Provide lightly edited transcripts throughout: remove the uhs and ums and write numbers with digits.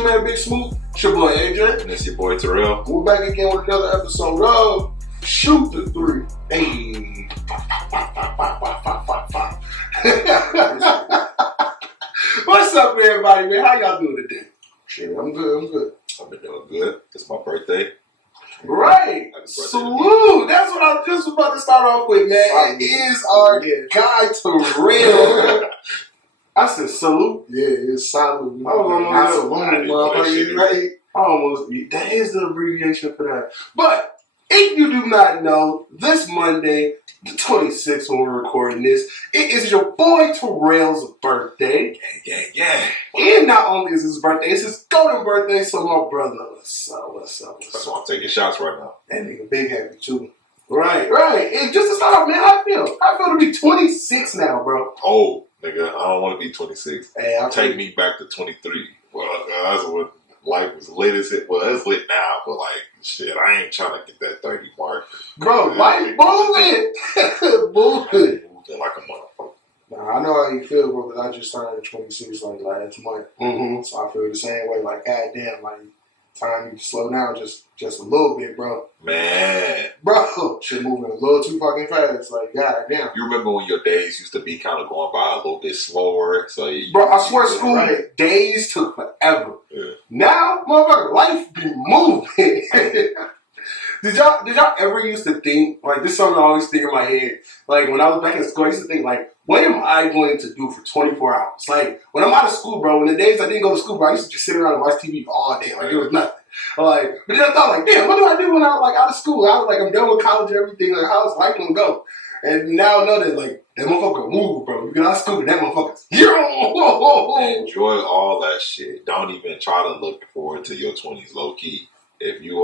your man Big Smoot. It's your boy AJ. And it's your boy Terrell. We're back again with another episode of Shoot Da Thr33. Hey. What's up, everybody, man? How y'all doing today? Shit, I'm good. I've been doing good. It's my birthday. Right. Salute. That's what I was just about to start off with, man. It is our guy Terrell. I said salute. Yeah, it's salute. That is the abbreviation for that. But if you do not know, this Monday, the 26th when we're recording this, it is your boy Terrell's birthday. Yeah. And not only is his birthday, it's his golden birthday, so my brother, what's up? That's why I'm taking shots right now. That nigga big happy too. Right. And just to start off, man, how I feel? I feel to be 26 now, bro. Oh, nigga, I don't want to be 26. Hey, Take me back to 23. Well, that's when life was lit as it was. It's lit now, but like, shit, I ain't trying to get that 30 mark. Bro, life moving. Moving like a motherfucker. Nah, I know how you feel, bro, because I just turned 26 like last month. Mm-hmm. So I feel the same way. Like, goddamn, like, time need to slow down just a little bit, bro. Man. Bro, shit moving a little too fucking fast. Like, goddamn. You remember when your days used to be kind of going by a little bit slower? So Bro, I swear school days took forever. Yeah. Now, motherfucker, life be moving. Did y'all ever used to think, like, this is something I always think in my head, like, when I was back in school, I used to think, like, what am I going to do for 24 hours? Like, when I'm out of school, bro, when the days I didn't go to school, bro, I used to just sit around and watch TV all day. Like, it was nothing. Like, but then I thought, like, damn, what do I do when I'm, like, out of school? I was like, I'm done with college and everything. Like, how's life gonna go? And now I know that, like, that motherfucker move, bro. You get out of school and that motherfucker's enjoy all that shit. Don't even try to look forward to your 20s low key. If you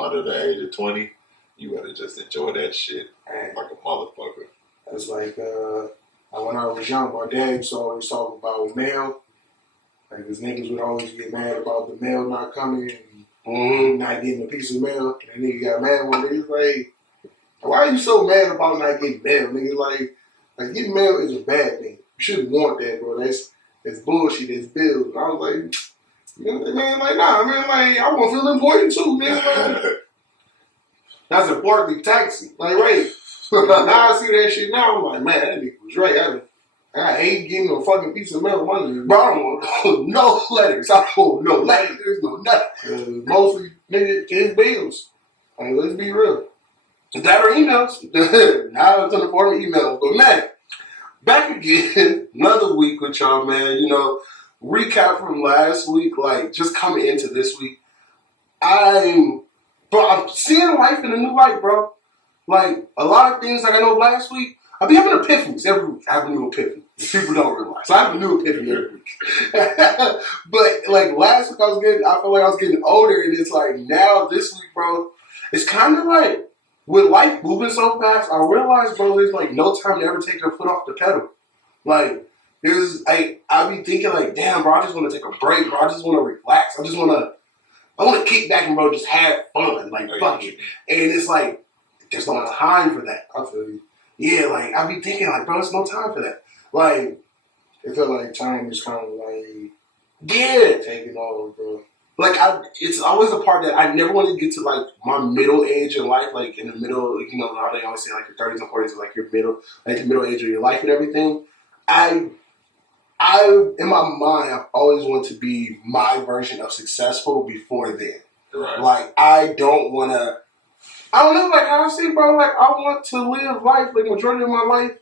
under the age of 20, you gotta just enjoy that shit like a motherfucker. It's like, when I was young, my dad used to always talk about mail. Like, his niggas would always get mad about the mail not coming and not getting a piece of mail. And nigga got mad one day. He was like, why are you so mad about not getting mail? Nigga, like getting mail is a bad thing. You shouldn't want that, bro. That's bullshit. That's bills. And I was like, you know, man, like, nah, man, like, I want to feel important too, man. Like, that's importantly taxing. Like, right. Now I see that shit now, I'm like, man, that nigga was right. I hate getting a fucking piece of mail. Bro, I don't want no letters. I don't want no letters, no nothing. Mostly, nigga, it's bills. Like, let's be real. That or emails. Now it's on the form of emails. But man, back again, another week with y'all, man. You know, recap from last week, like, just coming into this week. I'm seeing life in a new light, bro. Like, a lot of things like I know last week, I be having epiphanies every week. I have a new epiphany. People don't realize. I have a new epiphany every week. But, like, last week I feel like I was getting older, and it's like, now this week, bro, it's kind of like, with life moving so fast, I realized, bro, there's, like, no time to ever take your foot off the pedal. Like, I be thinking, like, damn, bro, I just want to take a break, bro. I just want to relax. I want to kick back and, bro, just have fun. Like, fuck it. And it's like, there's no time for that. I feel you. Yeah, like, I be thinking, like, bro, there's no time for that. Like, it feel like time is kind of, like, taking over, bro. Like, it's always a part that I never want to get to, like, my middle age in life, like, in the middle, you know, how they always say, like, your 30s and 40s is, like, your middle, like, the middle age of your life and everything. I, in my mind, I've always wanted to be my version of successful before then. Right. Like, I don't want to, I don't know, like, how I say, bro, like, I want to live life, like, majority of my life,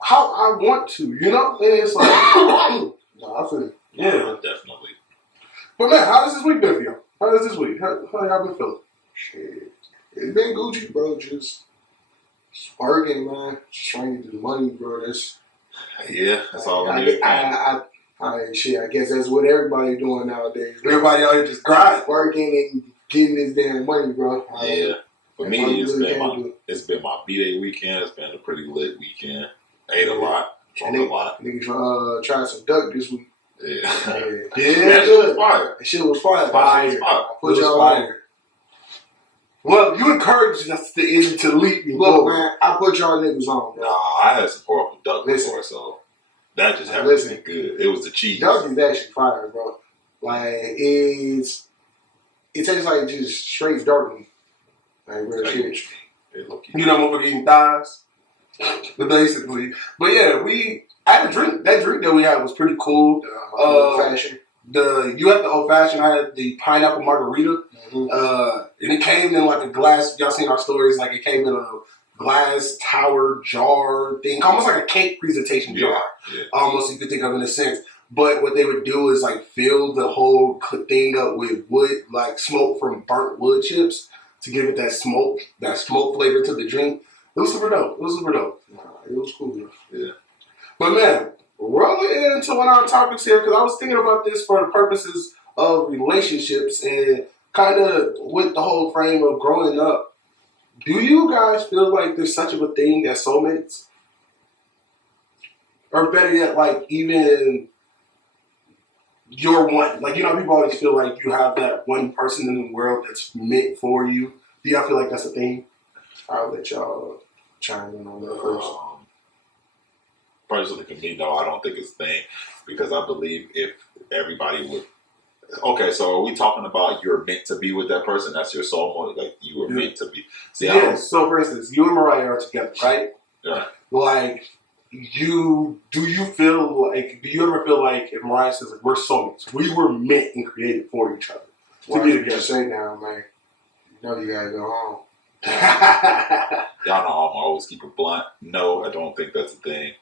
how I want to, you know? And it's like, no, I feel it. Yeah, definitely. But man, how has this week been for you? How has this week? How y'all been feeling? Shit. It's been Gucci, bro. Just working, man. Just trying to get the money, bro. That's all I need. I guess that's what everybody doing nowadays. Everybody out here just grinding, working and getting this damn money, bro. Yeah. For me, it's been my B-Day weekend. It's been a pretty lit weekend. Ate a lot. Drunk a lot. Niggas tried some duck this week. Yeah. That shit was fire. That shit was fire. I put y'all on. Well, you encouraged us to lead me. Look, man, I put y'all niggas on. Nah, I had some horrible duck before, so That just happened to be good. It was the cheese. Dunkin's actually fire, bro. Like it tastes like just straight dark. Like real shit. You know, motherfucker eating thighs. But basically, but yeah, I had a drink. That drink that we had was pretty cool. Old fashioned. You had the old fashioned. I had the pineapple margarita. And it came in like a glass. Y'all seen our stories? Like it came in a glass tower jar thing, almost like a cake presentation jar. Yeah. Almost you could think of in a sense. But what they would do is like fill the whole thing up with wood, like smoke from burnt wood chips, to give it that smoke flavor to the drink. It was super dope. It was cool. Yeah. But man, rolling into one of our topics here, because I was thinking about this for the purposes of relationships and kind of with the whole frame of growing up. Do you guys feel like there's such a thing as soulmates? Or better yet, like even you're one. Like, you know, people always feel like you have that one person in the world that's meant for you. Do y'all feel like that's a thing? I'll let y'all chime in on that first. Personally, for me, no, I don't think it's a thing because I believe if everybody would. Okay, so are we talking about you're meant to be with that person? That's your soulmate, like you were meant to be. See, yeah. So, for instance, you and Mariah are together, right? Yeah. Like, do you ever feel like if Mariah says like we're soulmates, we were meant and created for each other to be together? Say now, man. You know you gotta go home. Y'all know I'm always keep it blunt. No, I don't think that's a thing.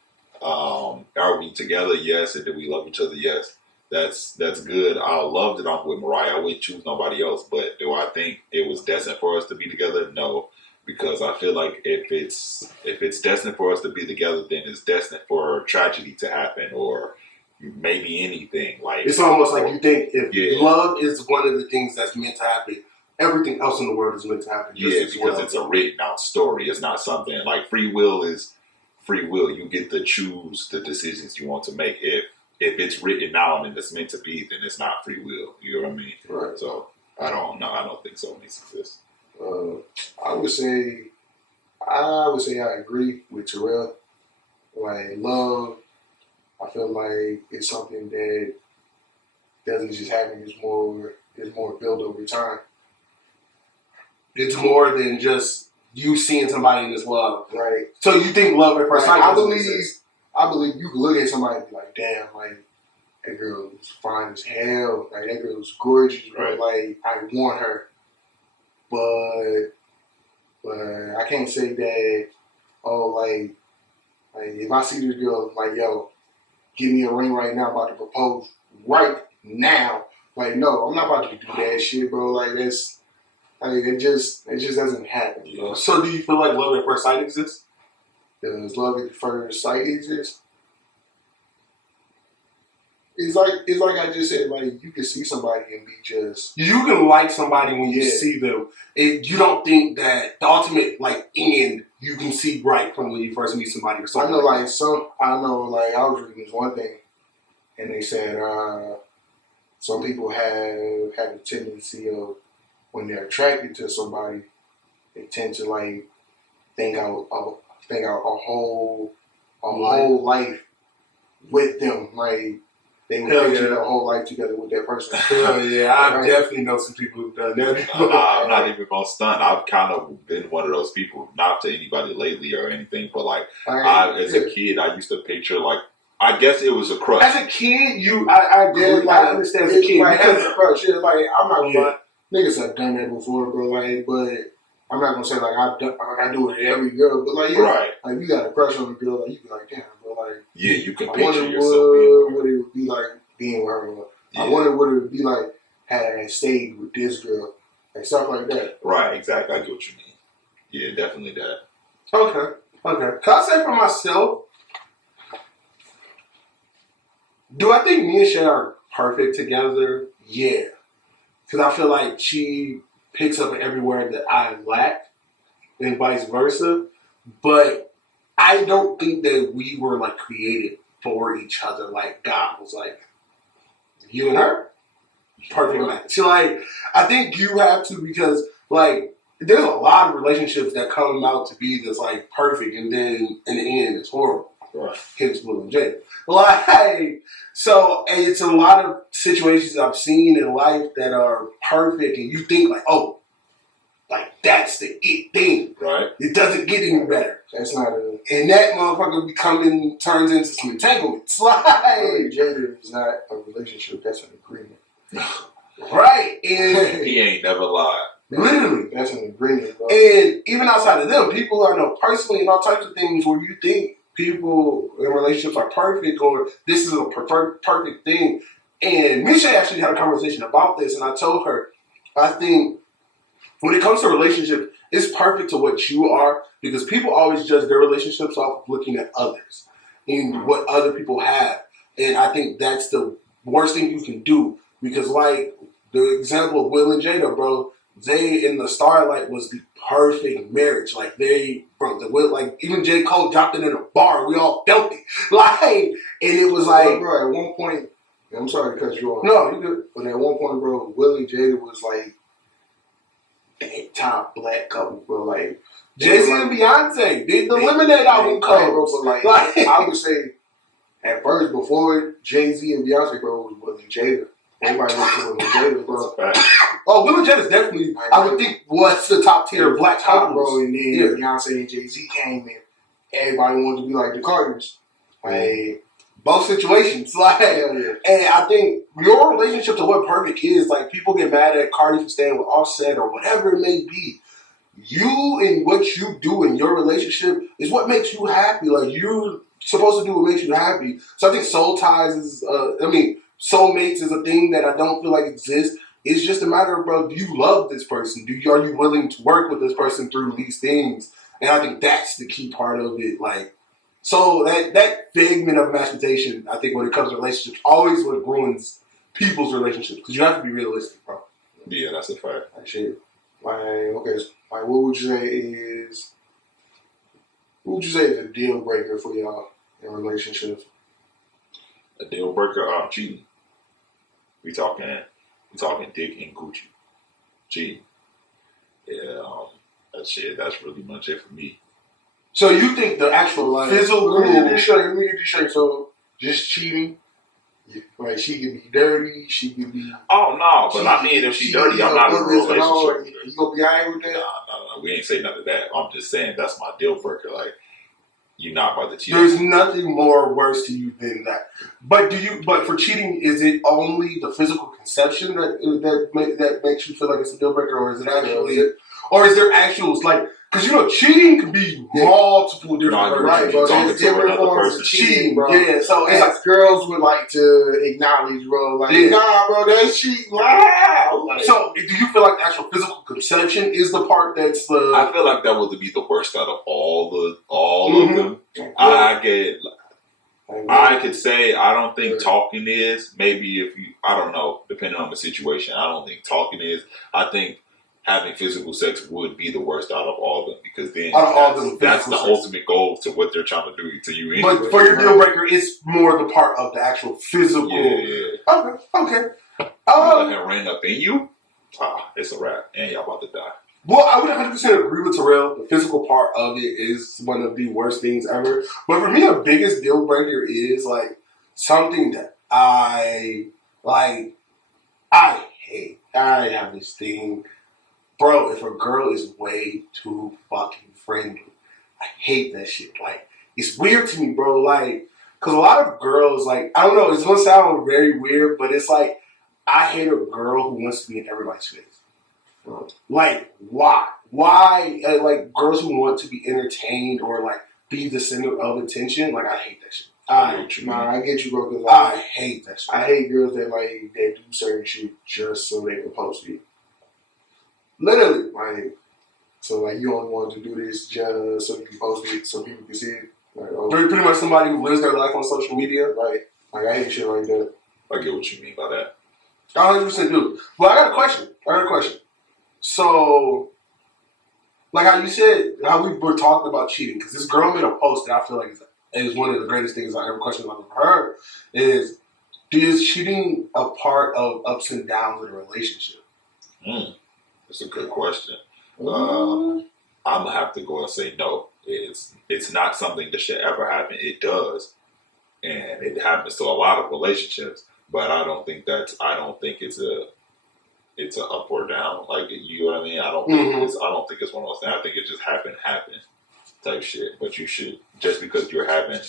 Are we together? Yes. And do we love each other? Yes. That's good. I love that I'm with Mariah. I wouldn't choose nobody else. But do I think it was destined for us to be together? No, because I feel like if it's destined for us to be together, then it's destined for tragedy to happen or maybe anything. Like it's almost like you think if love is one of the things that's meant to happen, everything else in the world is meant to happen. Yeah, because it's a written out story. It's not something like free will is free will. You get to choose the decisions you want to make. If it's written down and it's meant to be, then it's not free will. You know what I mean? Right. So I don't know. I don't think soulmates exist. I would say I agree with Terrell. Like love, I feel like it's something that doesn't just happen. It's more built over time. It's more than just you seeing somebody in this love. Right. So you think love at first sight? I believe you can look at somebody and be like, damn, like that girl was fine as hell. Like that girl was gorgeous, right. But like I want her. But I can't say that, like if I see this girl, like, yo, give me a ring right now, I'm about to propose right now. Like, no, I'm not about to do that shit, bro. Like that's it just doesn't happen, bro. So do you feel like love at first sight exists? Does love at first sight exist? It's like I just said, like you can see somebody and be just. You can like somebody when you see them. You don't think that the ultimate like end you can see right from when you first meet somebody or something. I know I was reading this one thing, and they said some people have a tendency of when they're attracted to somebody, they tend to like think out a whole life with them, like. They would picture their whole life together with that person. Hell yeah, I definitely know some people who've done that. I'm not even gonna stunt. I've kind of been one of those people, not to anybody lately or anything, but like as a kid, I used to picture like I guess it was a crush. As a kid, I agree. I understand as a kid. Like, as a crush, like I'm not gonna niggas have done that before, bro. Like, but I'm not gonna say like I do it to every girl, but like like you got a crush on a girl, like you be like, damn, bro, like you can I picture wonder yourself what it would be like being with her. I wonder what it would be like had I stayed with this girl, like stuff like that. Right, exactly. I get what you mean. Yeah, definitely that. Okay. Can I say for myself? Do I think me and Shay are perfect together? Yeah, because I feel like she picks up everywhere that I lack, and vice versa. But I don't think that we were like created for each other. Like God was like, you and her, perfect match. Like I think you have to because like there's a lot of relationships that come out to be this like perfect, and then in the end it's horrible. Right. Hence Will and Jada. Like, so it's a lot of situations I've seen in life that are perfect, and you think like, oh, like that's the it thing. Right. It doesn't get any better. That's not a. And that motherfucker turns into some entanglements. Like, Jada is not a relationship. That's an agreement. right. And he ain't never lied. literally. That's an agreement, bro. And even outside of them, people I know personally and all types of things where you think people in relationships are perfect or this is a perfect thing. And Misha actually had a conversation about this, and I told her, I think when it comes to relationships, it's perfect to what you are because people always judge their relationships off of looking at others and what other people have. And I think that's the worst thing you can do because, like, the example of Will and Jada, bro, they in the Starlight was the perfect marriage. Like they, bro, like even J. Cole dropped it in a bar. We all felt it. Like, and it was like, bro, at one point, I'm sorry to cut you off. No, you good. But at one point, bro, Will and Jada was like that top black couple, bro. Like Jay-Z and Beyonce did the Lemonade album cover. Bro, but like I would say, at first before Jay-Z and Beyonce, bro, was Will and Jada. Everybody looked at Will and Jada, bro. Oh, Will and Jada's definitely, I would think, was the top tier black top, couples. bro. And then Beyonce and Jay-Z came in. Everybody wanted to be like the Carters. Like, both situations. Like, and I think your relationship to what perfect is, like, people get mad at Cardi for staying with Offset or whatever it may be. You and what you do in your relationship is what makes you happy. Like, you're supposed to do what makes you happy. So I think soul ties is, soulmates is a thing that I don't feel like exists. It's just a matter of, bro, do you love this person? Are you willing to work with this person through these things? And I think that's the key part of it. Like, so that figment of imagination, I think when it comes to relationships, always what ruins people's relationships. Because you have to be realistic, bro. Yeah, that's a fact. Like, shit. Like, okay, like, what would you say is a deal breaker for y'all in relationships? A deal breaker? Cheating. We talking dick and Gucci. Cheating. Yeah, that's really much it for me. So you think the actual physical... Let me get this straight. So, just cheating, like, she could be dirty, she could be... Oh, no, but I mean, if she dirty, I'm not in a relationship. You gonna be alright with that? No, we ain't say none of that. I'm just saying that's my deal breaker. Like, you're not about to cheat. There's nothing more worse to you than that. But for cheating, is it only the physical conception that makes you feel like it's a deal breaker, or is it actually... Or is there actuals, like... Because, cheating can be multiple different versions. Right, bro. There's different forms of cheating, bro. Yeah, so it's like, girls would like to acknowledge, bro. Like, nah, bro, that's cheating. Wow. Like, so, do you feel like the actual physical conception is the part that's the... I feel like that would be the worst out of all of them. I could say I don't think talking is. Maybe if you... I don't know. Depending on the situation, I don't think talking is. I think having physical sex would be the worst out of all of them because then that's the ultimate goal to what they're trying to do to you anyway. But for your deal breaker, it's more the part of the actual physical. Yeah. Okay. Let him ran up in you, it's a wrap, and y'all about to die. Well, I would 100% agree with Terrell. The physical part of it is one of the worst things ever. But for me, the biggest deal breaker is like something that I hate. I have this thing. Bro, if a girl is way too fucking friendly, I hate that shit. Like, it's weird to me, bro. Like, because a lot of girls, like, I don't know, it's going to sound very weird, but it's like, I hate a girl who wants to be in everybody's face. Like, why? Why, like, girls who want to be entertained or, like, be the center of attention, like, I hate that shit. I get you, bro. Cause I hate that shit. I hate girls that do certain shit just so they can post it. Literally. Like, so, like, you only want to do this just so you can post it so people can see it. Like, pretty much somebody who lives their life on social media. Right. Like, I hate shit like that. I get what you mean by that. 100% do. Well, I got a question. So, like how you said, how we were talking about cheating, because this girl made a post that I feel like is one of the greatest things I ever questioned I've ever heard, is cheating a part of ups and downs in a relationship? That's a good question. I'm gonna have to go and say no. It's not something that should ever happen. It does, and it happens to a lot of relationships. But I don't think it's a up or down. Like, you know what I mean? I don't think it's one of those things. I think it just happened type shit. But you should, just because you're having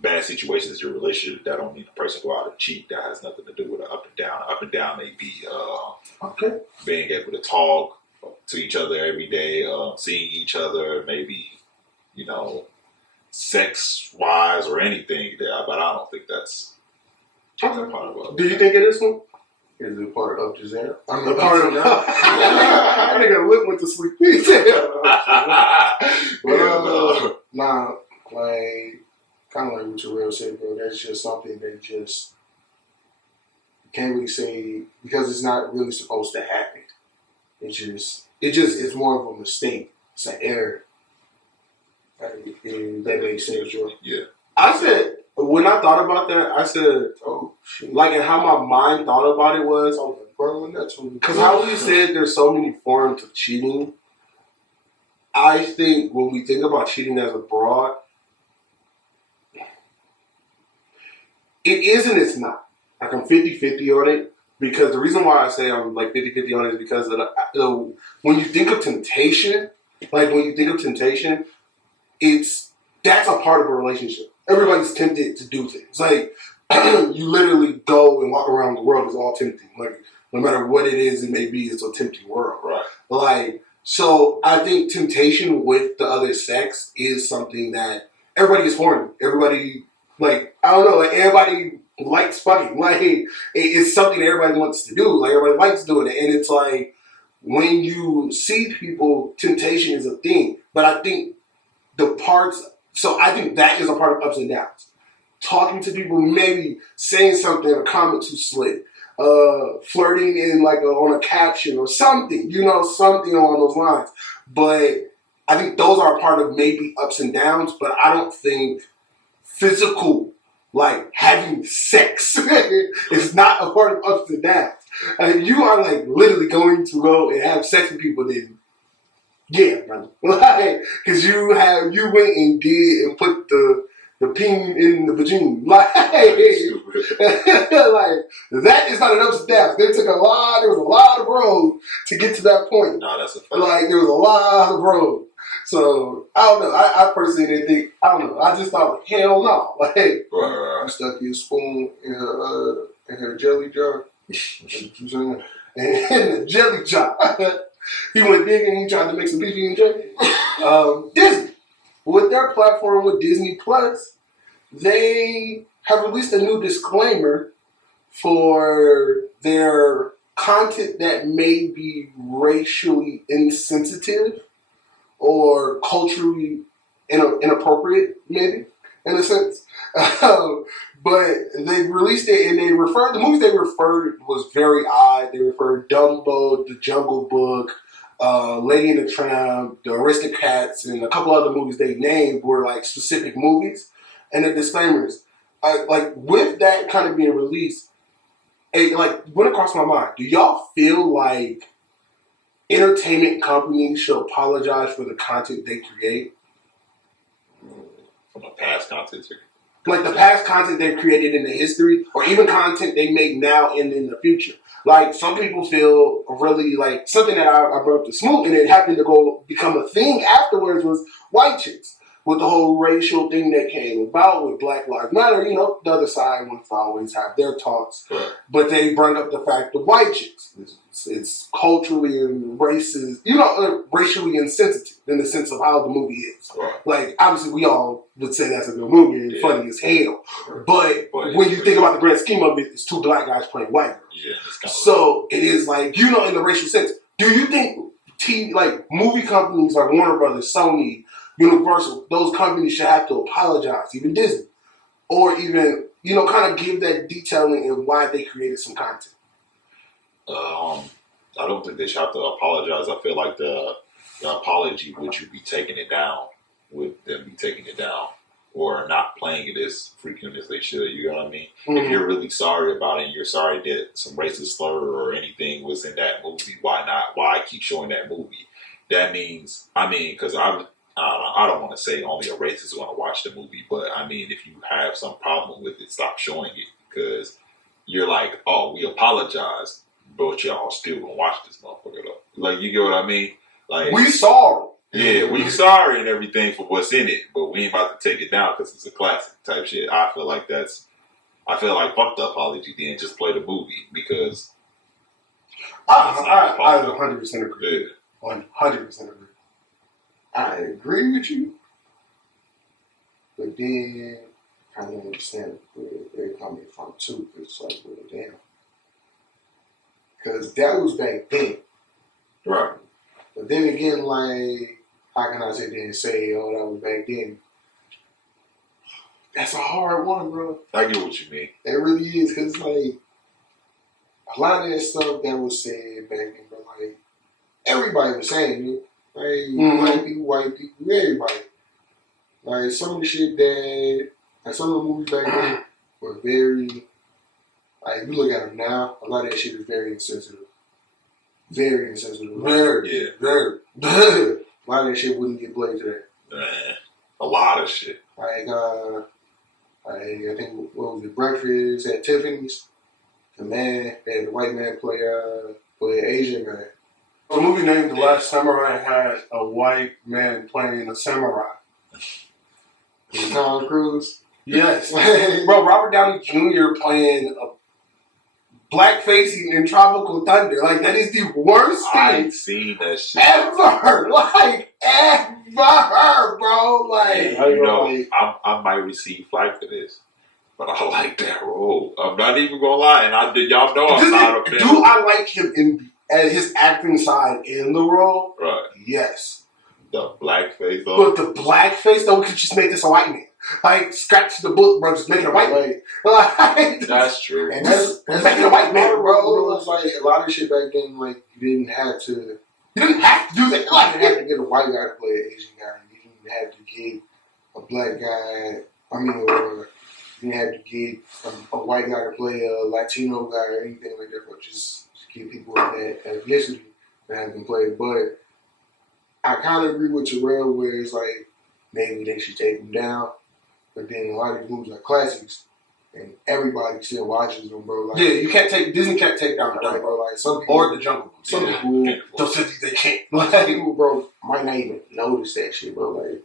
bad situations in your relationship, that don't mean the person go out and cheat. That has nothing to do with an up and down. Up and down may be being able to talk to each other every day, seeing each other, maybe, you know, sex wise or anything there. But I don't think that's part of it. Do you think it is one? Is it part of Giselle? I'm the part of that nigga Whip went to sleep. Nah, like, kind of like what Terrell said, bro. That's just something that just can't really say, because it's not really supposed to happen. It's more of a mistake. It's an error. That makes sense, bro. Yeah. I said, when I thought about that, I said, oh shit. Like, and how my mind thought about it was, because how you said there's so many forms of cheating. I think when we think about cheating as abroad, it is and it's not. Like, I'm 50-50 on it, because the reason why I say I'm like 50-50 on it is because of when you think of temptation, that's a part of a relationship. Everybody's tempted to do things. Like, you literally go and walk around the world is all tempting. Like, no matter what it is, it may be, it's a tempting world. Right. Like, so I think temptation with the other sex is something that everybody is horny. Everybody, like, I don't know, like, everybody likes fucking. Like, it's something that everybody wants to do. Like, everybody likes doing it. And it's like, when you see people, temptation is a thing. But I think I think that is a part of ups and downs. Talking to people, maybe saying something, a comment too slick, flirting in on a caption or something, something along those lines. But I think those are a part of maybe ups and downs, but I don't think physical, like having sex, is not a part of ups and downs. If you are like literally going to go and have sex with people, then yeah, brother. Like, because you went and did and put the peen in the vagina. Like, like, that is not an ups and downs. There was a lot of road to get to that point. No, that's a fact. Like, there was a lot of road. So, I don't know. I personally didn't think, I don't know. I just thought, hell no. Like, you stuck your spoon in her jelly jar. in the jelly jar. He went big and he tried to make some PG and J. Disney, with their platform with Disney Plus, they have released a new disclaimer for their content that may be racially insensitive or culturally inappropriate, maybe, in a sense. But they released it, and the movies they referred was very odd. They referred Dumbo, The Jungle Book, Lady and the Tramp, The Aristocats, and a couple other movies they named were like specific movies. And the disclaimers, like with that kind of being released, it like went across my mind. Do y'all feel like entertainment companies should apologize for the content they create? From the past content? Like the past content they've created in the history, or even content they make now and in the future. Like, some people feel really like something that I brought up to Smoot, and it happened to go become a thing afterwards, was white chicks. With the whole racial thing that came about with Black Lives Matter, the other side wants to always have their talks. Right. But they bring up the fact of white chicks. It's culturally and racially insensitive in the sense of how the movie is. Right. Like, obviously, we all would say that's a good movie and funny as hell. But when you think about the grand scheme of it, it's two black guys playing white girls. Yeah, it's kind of so it is like, in the racial sense. Do you think movie companies like Warner Brothers, Sony, Universal, those companies should have to apologize, even Disney, or even, kind of give that detailing in why they created some content? I don't think they should have to apologize. I feel like the apology would be taking it down, or not playing it as frequent as they should. You know what I mean? Mm-hmm. If you're really sorry about it and you're sorry that some racist slur or anything was in that movie, why not? Why keep showing that movie? that means, I mean, because I don't want to say only a racist is going to watch the movie, but I mean, if you have some problem with it, stop showing it, because you're like, oh, we apologize, but y'all still gonna watch this motherfucker though. Like, you get what I mean? Like, we sorry. Yeah, we sorry and everything for what's in it, but we ain't about to take it down because it's a classic type shit. I feel like fuck the apology then, just play the movie, because I 100% agree. Yeah. 100% agree. I agree with you, but then I don't understand where they're coming from too. It's like, well, damn, because that was back then, Right. but then again, like, how can I sit there and say, oh, that was back then? That's a hard one, bro. I get what you mean. It really is, because, like, a lot of that stuff that was said back then, bro, like, everybody was saying it. Like, black people, white people, everybody. Like, some of the shit that, like, some of the movies back then were very, like, if you look at them now, a lot of that shit is very insensitive. Very insensitive. Very. A lot of that shit wouldn't get played today. Man, a lot of shit. Like, I think, what was it, Breakfast at Tiffany's? The man, they had the white man play an Asian guy. The movie named The Last Samurai had a white man playing a samurai. Tom Cruise? Yes. Bro, Robert Downey Jr. playing a blackface in Tropical Thunder. Like, that is the worst I thing ain't seen that shit ever. Like, ever, bro. Like, you know, I might receive flack for this, but I like that role. I'm not even gonna lie, and y'all know I'm not a fan. Do I like him at his acting side in the role? Right. Yes. The blackface though. But the blackface, though, we could just make this a white man. Like, scratch the book, bro. Just make it a white man. Like, that's true. And that's make it a white man, bro. It's like a lot of shit back then. Like, you didn't have to do that. You didn't have to get a white guy to play an Asian guy. You didn't have to get a black guy. Or you didn't have to get a white guy to play a Latino guy or anything like that. But just get people of that ethnicity that have been played. But I kind of agree with Terrell where it's like maybe they should take them down. But then a lot of these movies are classics, and everybody still watches them, bro. Like, yeah, Disney can't take down the bro. Like, some people, or the Jungle Book. Some people, they can't. Some people, bro, might not even notice that shit, bro.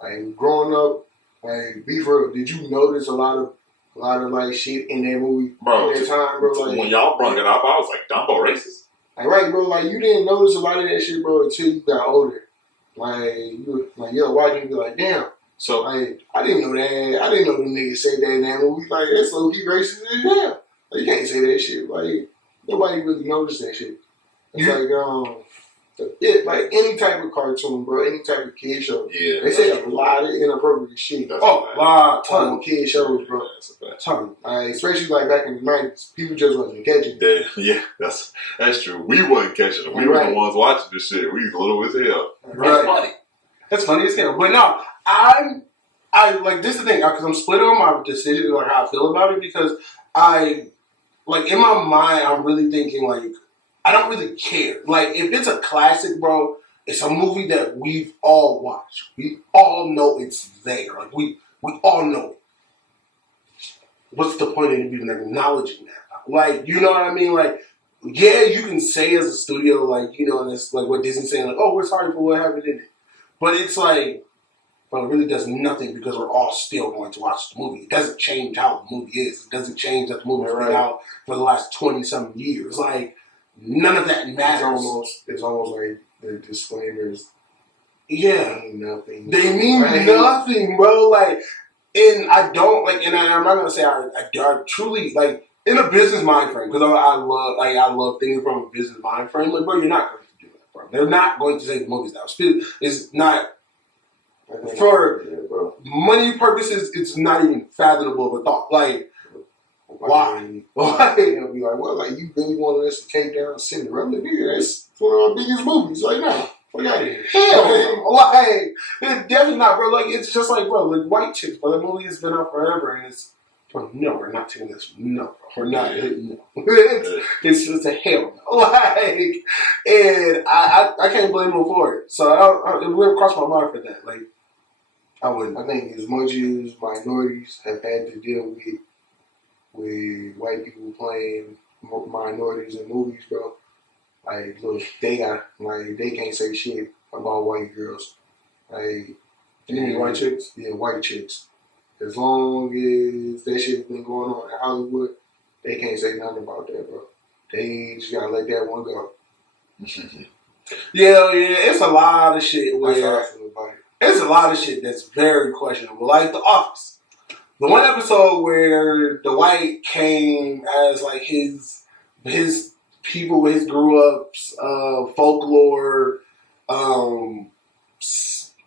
Like growing up, like, be for real, did you notice a lot of like shit in that movie, bro? At that time, bro. Like, when y'all brought it up, I was like, Dumbo racist. Like, right, bro. Like, you didn't notice a lot of that shit, bro, until you got older. You're watching, you be like, damn. So, like, I didn't know that. I didn't know the niggas say that in that movie. Like, that's low-key racist as hell. Like, you can't say that shit. Like, nobody really noticed that shit. It's like any type of cartoon, bro, any type of kid show. Yeah. They say a lot of inappropriate shit. Ton of kid shows, bro. Ton. Like, especially like back in the 90s, people just wasn't catching it. Yeah, that's true. We wasn't catching it. We were the ones watching this shit. We was little as hell. Right. That's funny as hell. But no, I like, this is the thing, because I'm split on my decision, like, how I feel about it, because in my mind, I'm really thinking, like, I don't really care. Like, if it's a classic, bro, it's a movie that we've all watched. We all know it's there. Like, we all know it. What's the point in even acknowledging that? Like, you know what I mean? Like, yeah, you can say as a studio, like, you know, and it's like what Disney's saying, like, oh, we're sorry for what happened in it. But it's like, but it really does nothing because we're all still going to watch the movie. It doesn't change how the movie is. It doesn't change that the movie's been out for the last 20-something years. Like, none of that matters. It's almost like the disclaimers. Yeah. Mean nothing. They mean nothing, bro. Like, and I don't, like, and I'm not going to say I truly, like, in a business mind frame, because I love things from a business mind frame. Like, bro, you're not going to do that, bro. They're not going to take the movies down. It's not. For money purposes, it's not even fathomable of a thought. Like, why? Why? They'll be like, well, like, you really wanted us to take down Cinderella? Nigga, that's one of our biggest movies. Like, nah, fuck out of here. Hell, like, it's definitely not, bro. Like, it's just like, bro, like, White Chicks, bro. That movie has been out forever, and it's bro, no, we're not taking this. No, we're not. No. It's just a hell no. Like, and I can't blame them for it. So it wouldn't cross my mind for that. Like, I wouldn't. I think as much as minorities have had to deal with white people playing minorities in movies, bro, like, look, they can't say shit about white girls. Like, you mean white chicks? Yeah, white chicks. As long as that shit's been going on in Hollywood, they can't say nothing about that, bro. They just gotta let that one go. Yeah, it's a lot of shit where That's how I feel about it. it's a lot of shit that's very questionable. Like The Office. The one episode where the white came as like his people with his grew ups, folklore,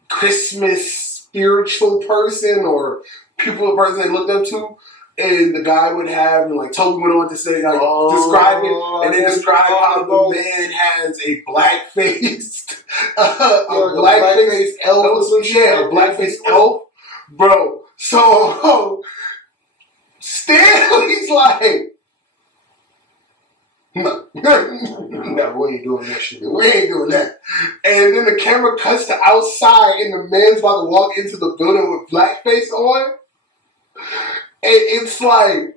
Christmas spiritual person or people person they looked up to, and the guy would have and like Toby went on to say like describe it and then describe how the man has a black faced black-faced elf, a black-faced elf, bro. So Stanley's like, no, we ain't doing that shit. We ain't doing that. And then the camera cuts to outside, and the man's about to walk into the building with blackface on. And it's like,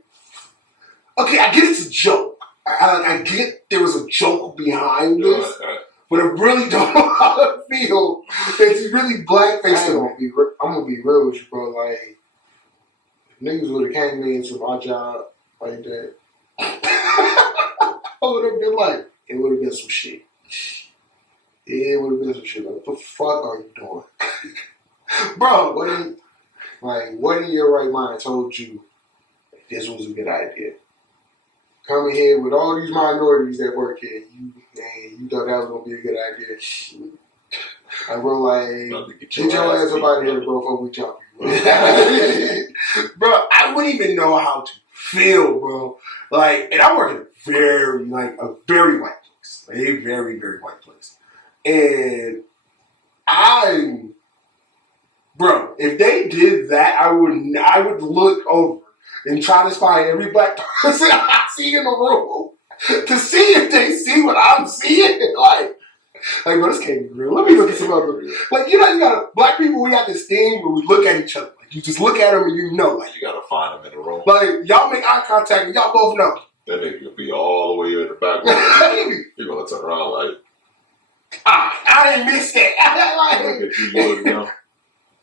okay, I get it's a joke. I get there was a joke behind this, but I really don't know how to feel that he's really blackface. I'm gonna be real with you, bro. Like, if niggas would have came into my job like that, I would have been like, it would have been some shit. It would have been some shit. Like, what the fuck are you doing? Bro, what in your right mind told you this was a good idea? Coming here with all these minorities that work here, you thought that was gonna be a good idea. Like, bro, like, get your ass up out of here, bro, before we jump you. Bro, I wouldn't even know how to feel, bro. Like, and I work in a very white place. Like, a very, very white place. And bro, if they did that, I would look over and try to find every black person I see in the room to see if they see what I'm seeing. Like, bro, this can't be real. Let me look at some other. Like, you got black people, we got this thing where we look at each other. Like, you just look at them and you know. Like, you gotta find them in the room. Like, y'all make eye contact and y'all both know. That nigga could be all the way in the back. You're gonna turn around like, I didn't miss that. Like, look at you looking down.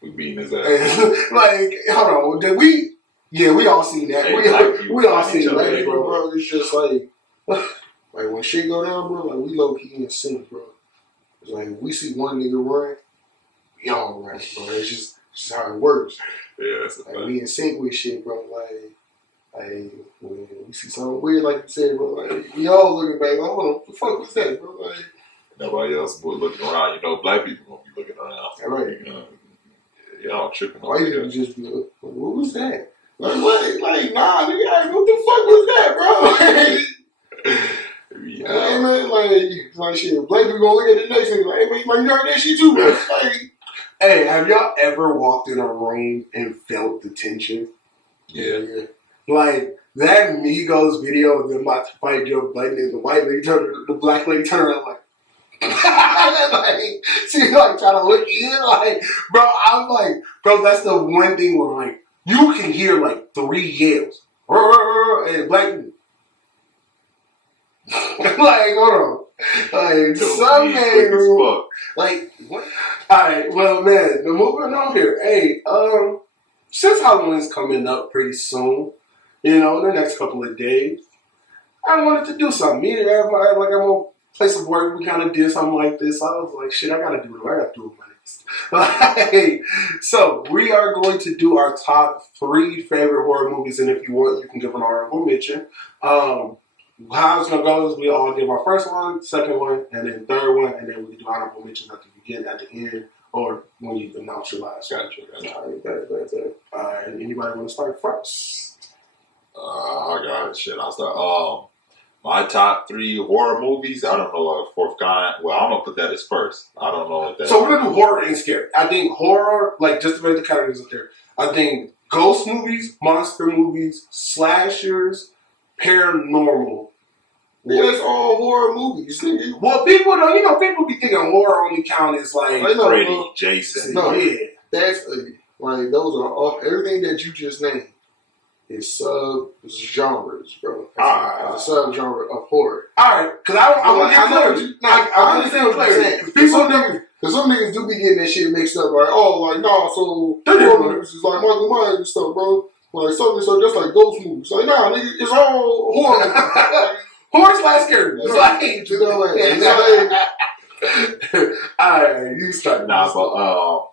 We beating his ass. Like, hold on. Did we? Yeah, we all seen that. Hey, we all seen that, Like, bro. It's just like when shit go down, bro. Like, we low key in sync, bro. It's like we see one nigga run, we all run, bro. It's just how it works. Yeah, that's like we in sync with shit, bro. Like when we see something weird, like you said, bro. Like, we all looking back. Like, hold on, what the fuck was that, bro? Like, nobody else was looking around. You know, black people gonna be looking around. Right. Y'all tripping. Why you just be like, what was that? Like, what? Like, nah, nigga, what the fuck was that, bro? Yeah. Hey, man, like shit, black people gonna look at the next nigga like, hey, man, you heard that shit too, man. Like, hey, have y'all ever walked in a room and felt the tension? Yeah. Like, that Migos video of them about to fight Joe Budden and the white lady the black lady turn around like, like, she like trying to look in, like, bro, I'm like, bro, that's the one thing where like, you can hear like 3 yells. And black people. Like, hold on. Like, some man, like, what? Alright, well, man, moving on here. Hey, since Halloween's coming up pretty soon, you know, in the next couple of days, I wanted to do something. Me and everybody, like, I'm on place of work, we kind of did something like this. I was like, shit, I gotta do it. I gotta do it Like, so we are going to do our top 3 favorite horror movies, and if you want, you can give an honorable mention. How it's gonna go is we all give our first one, second one, and then third one, and then we can do honorable mentions at the beginning, at the end, or when you announce your last. Gotcha. All right, anybody want to start first? I got it. Shit, I'll start. My top 3 horror movies. I don't know a fourth kind. Well, I'm gonna put that as first. I don't know what that. So we're gonna do horror and scary. I think horror, like just to make the categories up there. I think ghost movies, monster movies, slashers, paranormal. Yeah, that's all horror movies, nigga. Well, people don't, people be thinking horror only count as like Freddy, Jason. No, yeah. That's like those are all everything that you just named is sub genres, bro. It's a subgenre of horror. All right, because I want to get clarity. I understand what you're saying. Because some niggas do be getting that shit mixed up, right? Oh, like, no, so horror movies is like Michael Myers and stuff, bro. Like, something so just like ghost movies. Like, nah, nigga, it's all horror movies. Horror slash scary. It's like, you know what Alright, you start. Nah, but,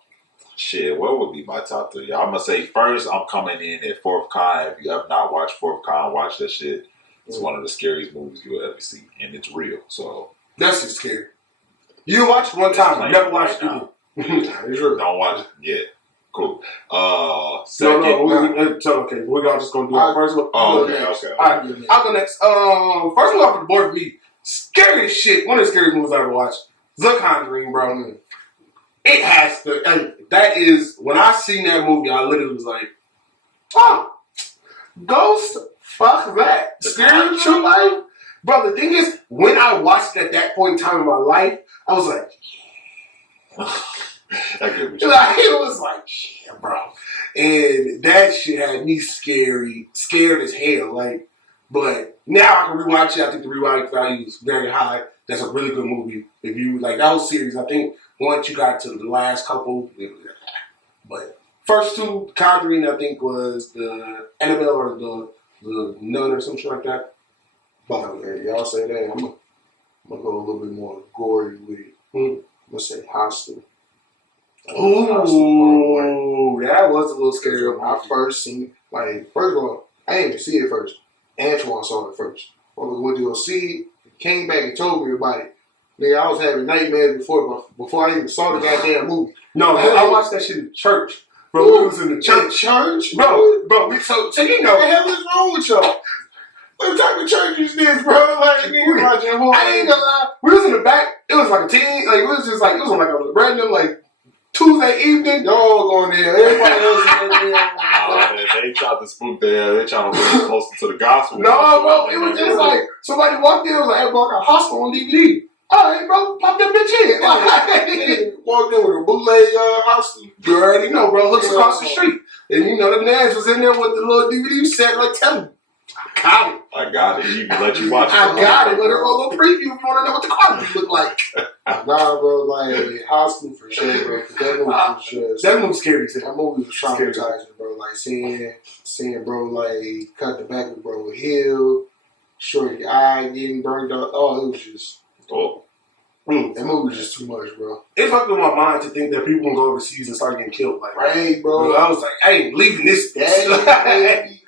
shit, what would be my top 3? I'm going to say first, I'm coming in at Fourth Kind. If you have not watched Fourth Kind, watch that shit. It's one of the scariest movies you will ever see, and it's real. So that's just scary. You watched it one time, never watched it again. It's real. Don't watch it yet. Cool. Second, okay, we're all just gonna do it first one. Okay. Alright, I'll go next. First one off the board for me, scariest shit. One of the scariest movies I ever watched. The Conjuring, bro. It has to. And that is when I seen that movie, I literally was like, "Oh, ghost, fuck that." Scary true life, bro. The thing is, when I watched it at that point in time in my life, I was like, it was like, yeah, bro. And that shit had me scared as hell. Like, but now I can rewatch it. I think the rewatch value is very high. That's a really good movie. If you like that whole series, I think once you got to the last couple, but first two, Conjuring, I think was the Annabelle or the Nun or some shit like that. But okay, y'all say that. I'm gonna go a little bit more gory with it. I'm gonna say Hostel. Ooh, that was a little scary. When I first seen it, first of all, I didn't even see it first. Antoine saw it first. I went to go see it, came back and told me about it. Nigga, I was having nightmares before I even saw the goddamn movie. No, I watched that shit in church. Bro, we was in the church. Church? Bro, so you know. What the hell is wrong with y'all? What type of church is this, bro? Like, nigga, watching a movie. I ain't gonna lie. We was in the back. It was like a teen. Like, it was on like a random, like, Tuesday evening. Y'all going there. Everybody else in there. They tried to spook there. They tried to bring it closer to the gospel. No, bro. It was just like, somebody walked in and was like, hey, bro, I got Hostel on DVD. All right, bro, pop that bitch in. Walked in with a bootleg Hostel. You already know, bro. Looks across the street. And you know, the Naz was in there with the little DVD set, like, tell me. I got it. You can let you watch it. I got it. Let her roll a little preview if you want to know what the quality look like. Nah, bro, like, Hostel for sure, bro. That movie was just... That movie's scary, too. That movie was traumatizing, bro. Like, seeing bro, like, cut the back of bro Hill, shorty eye getting burned up. Oh, it was just... Oh. That movie was just too much, bro. It fucked with my mind to think that people can go overseas and start getting killed. Like, right, bro. I was like, I ain't leaving this. Like,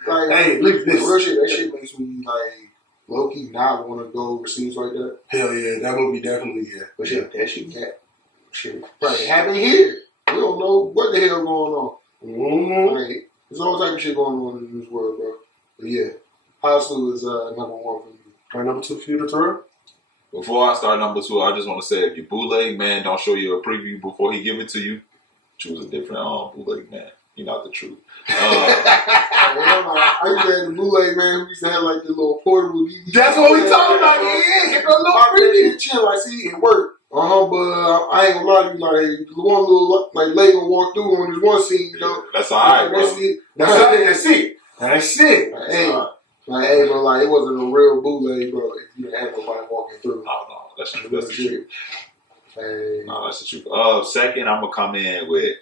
I ain't leaving this. Real shit, that shit makes me, like, low-key not want to go overseas like that. Hell yeah, that movie definitely, yeah. But yeah, that shit probably happened here. We don't know what the hell going on. Like, there's all type of shit going on in this world, bro. But yeah, Hostel is number 1 for me. Right, number 2 for you, Terrell? Before I start number 2, I just want to say, if you bootleg man don't show you a preview before he give it to you, choose a different bootleg man. You're not the truth. I used to have the bootleg man who used to have like the little portable DVD. That's what we talking about. Yeah, get a little preview. Chill, like, see, it worked. But I ain't gonna lie to you, like, the one little, like, Lego walk through on this one scene, you know. That's alright, bro. That's it. That's it. Hey, bro, like, it wasn't a real bootleg, bro, if you didn't have nobody walking through. No, that's the truth. Hey. No, that's the truth. Second, I'm gonna come in with.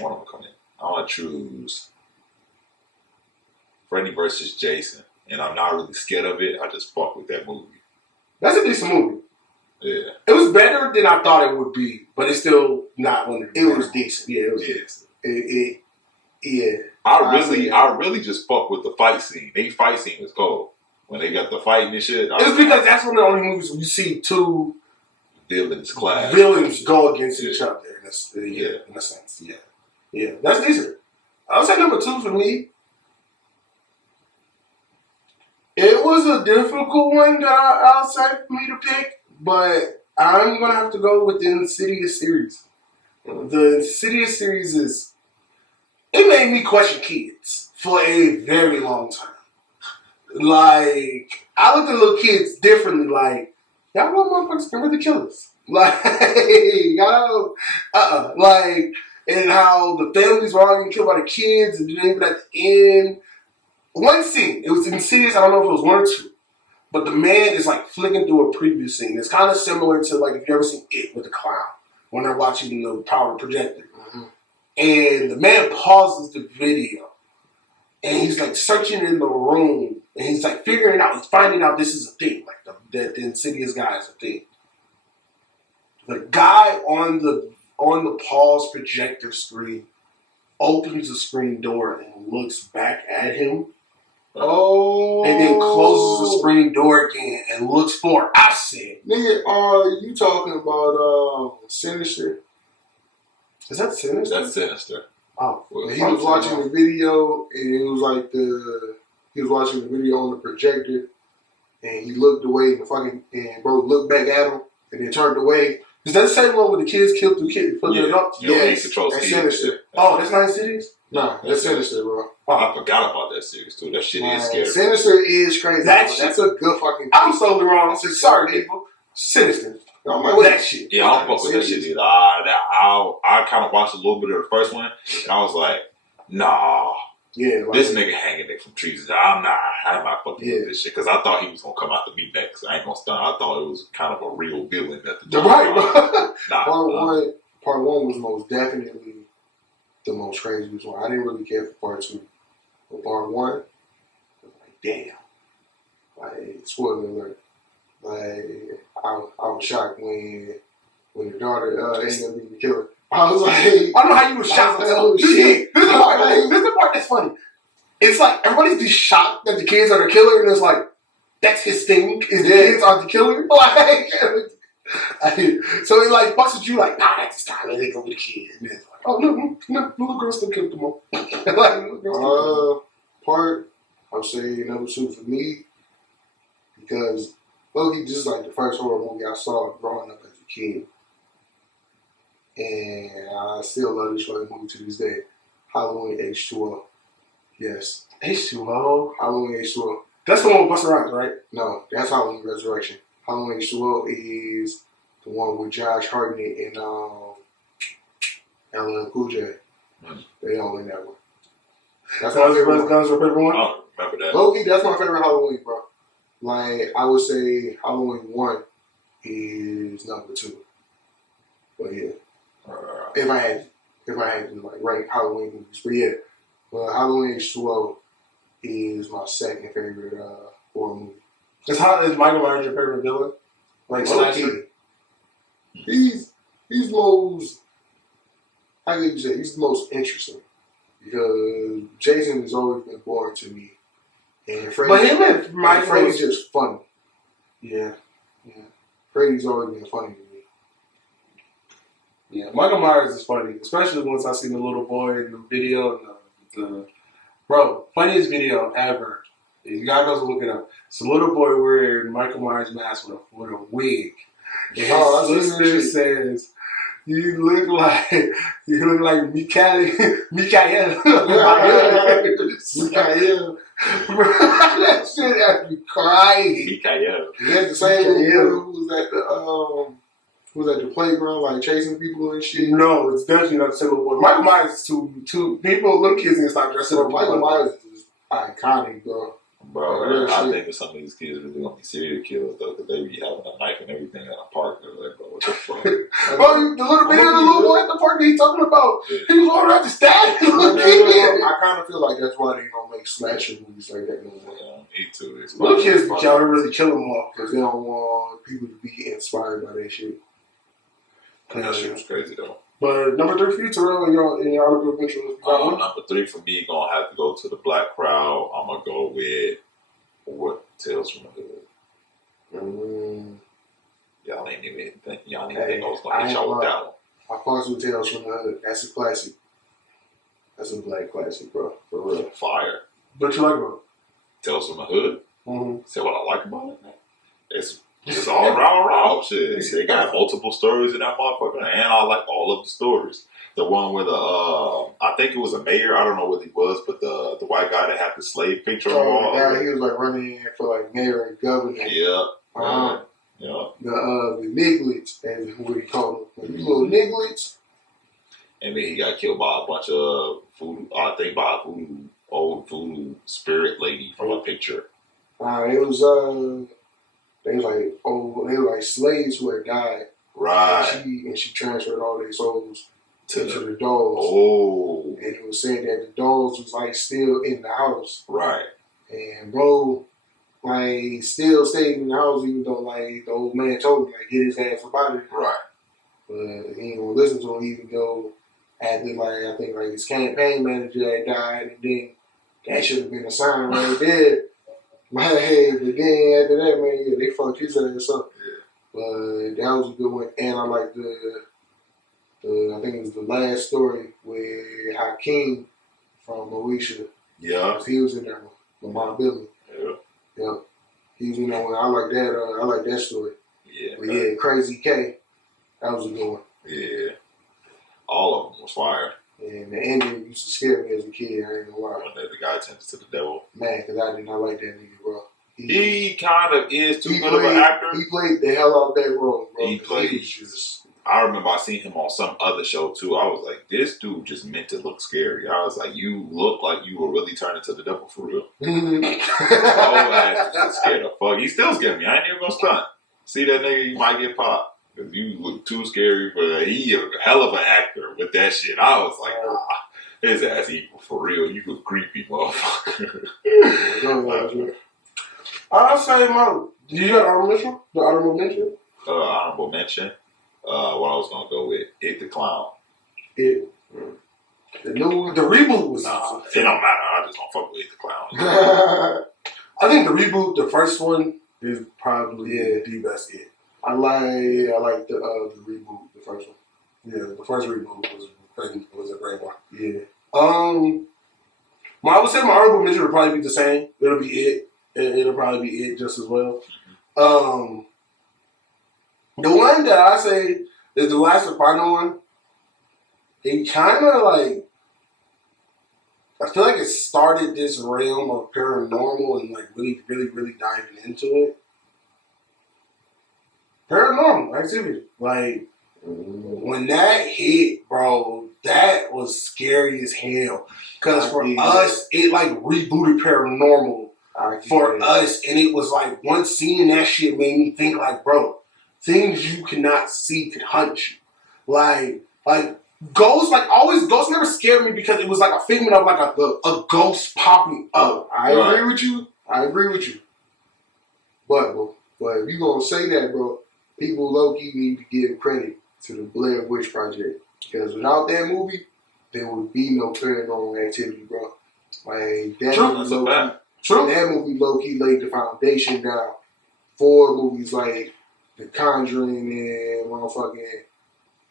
What am I coming in? I'm gonna choose Freddy versus Jason, and I'm not really scared of it. I just fuck with that movie. That's a decent movie. Yeah, it was better than I thought it would be, but it's still not one of the. It was decent. Yeah, it was decent. Yeah. I really just fuck with the fight scene. They fight scene was cold when they got the fighting and shit. It's because that's one of the only movies where you see two villains go against each other. In a sense. Yeah, that's decent. I'll say number 2 for me. It was a difficult one that I'll say for me to pick, but I'm gonna have to go with the Insidious series. The Insidious series is it made me question kids for a very long time. Like, I looked at little kids differently. Like, y'all know motherfuckers can really kill us. Like, y'all, like, and how the families were all getting killed by the kids, and then even at the end, one scene, it was insidious. I don't know if it was one or two, but the man is like flicking through a preview scene. It's kind of similar to like if you ever seen It with the clown when they're watching the power projector, and the man pauses the video, and he's like searching in the room, and he's like figuring out, he's finding out this is a thing, like the insidious guy is a thing. The guy on the pause projector screen opens the screen door and looks back at him. Oh. And then closes the screen door again and looks forward. I said, nigga, are you talking about Sinister? Is that Sinister? That's Sinister. Oh, he was watching the video, and it was like he was watching the video on the projector, and he looked away, and bro looked back at him, and then turned away. Is that the same one where the kids killed the kids? Yes, that's Sinister. Oh, that's not Insidious? Nah, that's Sinister, bro. Oh, I forgot about that series too. That shit is scary. Sinister is crazy. That's a good fucking. I'm solely wrong. Sorry, people. Sinister. That shit. Yeah, I don't fuck with that shit either. I kind of watched a little bit of the first one, and I was like, nah. Yeah, like, this nigga hanging it from trees. I'm not fucking with this shit because I thought he was gonna come out to me next. I ain't gonna stunt. I thought it was kind of a real villain at the time. Right. Part one was most definitely the most craziest one. I didn't really care for part two, but part one, I was like, damn. Like, spoiler alert. Like, I was shocked when the daughter ended up being the killer. I was like, I don't know how you were shocked. Oh, shit. This is the part that's funny. It's like everybody's just shocked that the kids are the killer, and it's like, that's his thing, is the kids are the killer. Like, so it like fucks with you, like, nah, that's his time, they go with the kids. And it's like, oh, no, little girl still killed them all. Part, I would say number two for me, because Loki, this is like the first horror movie I saw growing up as a kid. And I still love this fucking movie to this day. Halloween H2O. Yes. H2O? Halloween H2O. That's the one with Busta Rhymes, right? No, that's Halloween Resurrection. Halloween H2O is the one with Josh Hartnett and LL Cool J. They all in that one. That's my favorite one. Guns, your favorite one? I don't remember that. Loki, that's my favorite Halloween, bro. Like, I would say Halloween 1 is number 2. But yeah. If I had to like rank Halloween movies, but yeah, Halloween H2O is my second favorite horror movie. Is Michael Myers your favorite villain? Like slasher? He's most, how can you say, he's the most interesting because Jason has always been boring to me, and Freddy's just funny. Yeah. Freddy's always been funny to me. Yeah, Michael Myers is funny, especially once I seen the little boy in the video. Bro, funniest video ever. You gotta go look it up. It's a little boy wearing Michael Myers mask with a wig. And his sister says, "You look like Mikael." Mikael. That shit had me crying. Mikael. Is that the same who was at the playground, like chasing people and shit? No, it's definitely not the same one. Michael Myers is too people, little kids can stop dressing up. Michael Myers is iconic, bro. Bro, I think some of these kids really gonna be serial killers though, because they be having a knife and everything in a park. They're like, bro, what the fuck? Bro, the little video of the little boy at the park that he's talking about, he was all around to stab him. I kind of feel like that's why they don't make slasher movies like that no more. Yeah, me too. Little kids y'all really kill them off because they don't want people to be inspired by that shit. That shit was crazy though. But number 3 for you, Terrell, in your honorable mention. Number 3 for me, gonna have to go to the black crowd. I'm gonna go with Tales from the Hood. Y'all ain't even think I was gonna hit y'all with that one. I fucks with Tales from the Hood. That's a classic. That's a black classic, bro. For real. Fire. What you like about it? Tales from the Hood. Say what I like about it, man. It's all raw shit. They got multiple stories in that motherfucker, and I like all of the stories. The one where I think it was a mayor. I don't know what he was, but the white guy that had the slave picture on the wall. Yeah, he was like running in for like mayor and governor. Yeah. Yeah. The nigglets, as what he called them. You little nigglets. And then he got killed by a bunch of voodoo, I think by a old voodoo spirit lady from a picture. They were like slaves who had died. Right. And she transferred all their souls to the dolls. Oh. And it was said that the dolls was like still in the house. Right. And bro, like still stayed in the house even though like the old man told him like get his ass up out of there. Right. But he didn't listen to him even though after like I think like his campaign manager had died and then that should have been a sign right there. But then after that, man, yeah, they fucked his ass up. Yeah. But that was a good one. And I like the I think it was the last story with Hakeem from Moesha. Yeah. He was in there with Lamar Billy. Yeah. Yeah. He was in there when I like that. I like that story. Yeah. But yeah, Crazy K. That was a good one. Yeah. All of them was fire. And the ending used to scare me as a kid. I ain't gonna lie. When the guy turns to the devil. Man, because I did not like that nigga, bro. He kind of is too good of an actor. He played the hell out of that role, bro. He played. I remember I seen him on some other show too. I was like, this dude just meant to look scary. I was like, you look like you were really turning to the devil for real. Oh, ass just scared the fuck. He still scared me. I ain't even gonna stunt. See that nigga, you might get popped. Because you look too scary for that. He a hell of an actor with that shit. I was like, his ass evil for real. You a creepy motherfucker. I'll say do you have honorable mention? The honorable mention? Honorable mention. What I was gonna go with It the Clown. The reboot was it don't matter. I just don't fuck with It the Clown. I think the reboot, the first one, is probably the best It. I like the reboot, the first one. Yeah, the first reboot was a great one. Yeah. I would say my honorable mention would probably be the same. It'll be It. It'll probably be It just as well. The one that I say is the last and final one. It kind of like, I feel like it started this realm of paranormal and like really, really, really diving into it. Paranormal activity. Like, when that hit, bro, that was scary as hell. Because for us, it like rebooted paranormal for us. And it was like, once seeing that shit made me think like, bro, things you cannot see could hunt you. Like ghosts, ghosts never scared me because it was like a figment of like a ghost popping up. I agree with you. But if you gonna say that, bro, people low-key need to give credit to the Blair Witch Project. Because without that movie, there would be no paranormal activity, bro. Like, that movie low-key laid the foundation down for movies like The Conjuring and motherfucking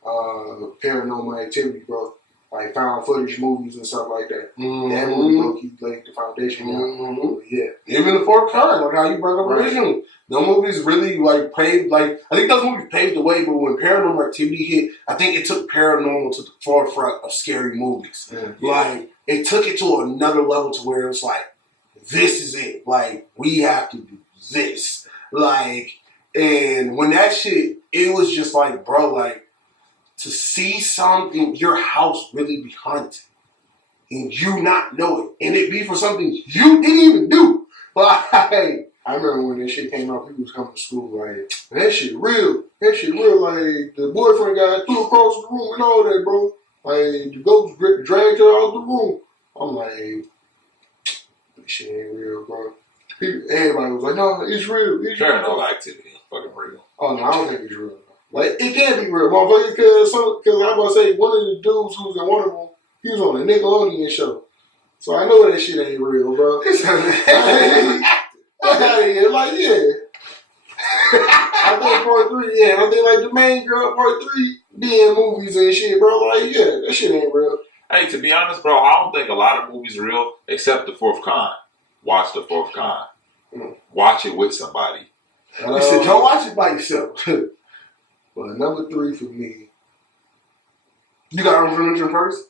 Paranormal Activity, bro. Like found footage movies and stuff like that. Mm-hmm. That movie low-key laid the foundation down. Mm-hmm. Yeah. Even The Fourth Kind, like how you brought up originally. Those movies really like paved, I think those movies paved the way, but when Paranormal Activity hit, I think it took paranormal to the forefront of scary movies. Mm-hmm. Like, it took it to another level to where it was like, this is it. Like, we have to do this. Like, and when that shit, it was just like, bro, like, to see something, your house really be haunted, and you not know it, and it be for something you didn't even do. Like, I remember when that shit came out, people was coming to school like, that shit real. Like, the boyfriend got threw across the room and all that, bro. Like, the ghost dragged her out the room. I'm like, this shit ain't real, bro. Everybody was like, no, it's real. Paranormal activity is fucking real. Oh, no, I don't think it's real. Like, it can't be real, motherfucker, because I'm about to say, one of the dudes who was in one of them, he was on a Nickelodeon show. So I know that shit ain't real, bro. Like, yeah. I think part 3, I think, like, the main girl, part 3, being movies and shit, bro. Like, yeah, that shit ain't real. Hey, to be honest, bro, I don't think a lot of movies are real, except The Fourth Kind. Watch The Fourth Kind. Watch it with somebody. You said, don't watch it by yourself. But number 3 for me You got honorable mention first?